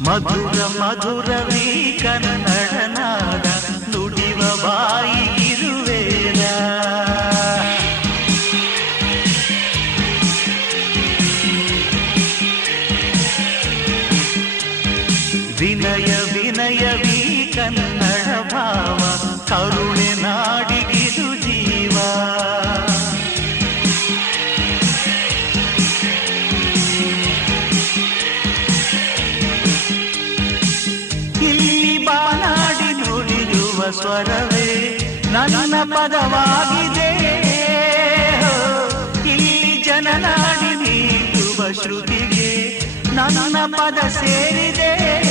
ಮಧುರ ಮಧುರವೀ ಕನ್ನಡ ನಾಡ ನುಡಿವ ಬಾಯಿಗಿರುವೇರ. ವಿನಯ ವಿನಯವೀ ಕನ್ನಡ ಭಾವ ಕರುಣೆ ನಾಡಿಗಿದು ಜೀವ. ಇಲ್ಲಿ ಬಾನಾಡಿ ನುಡಿಯುವ ಸ್ವರವೇ ನನ್ನ ಪದವಾಗಿದೆ. ಇಲ್ಲಿ ಜನನಾಡಿ ನೀಡುವ ಶ್ರುತಿಗೆ ನನ್ನ ಪದ ಸೇರಿದೆ.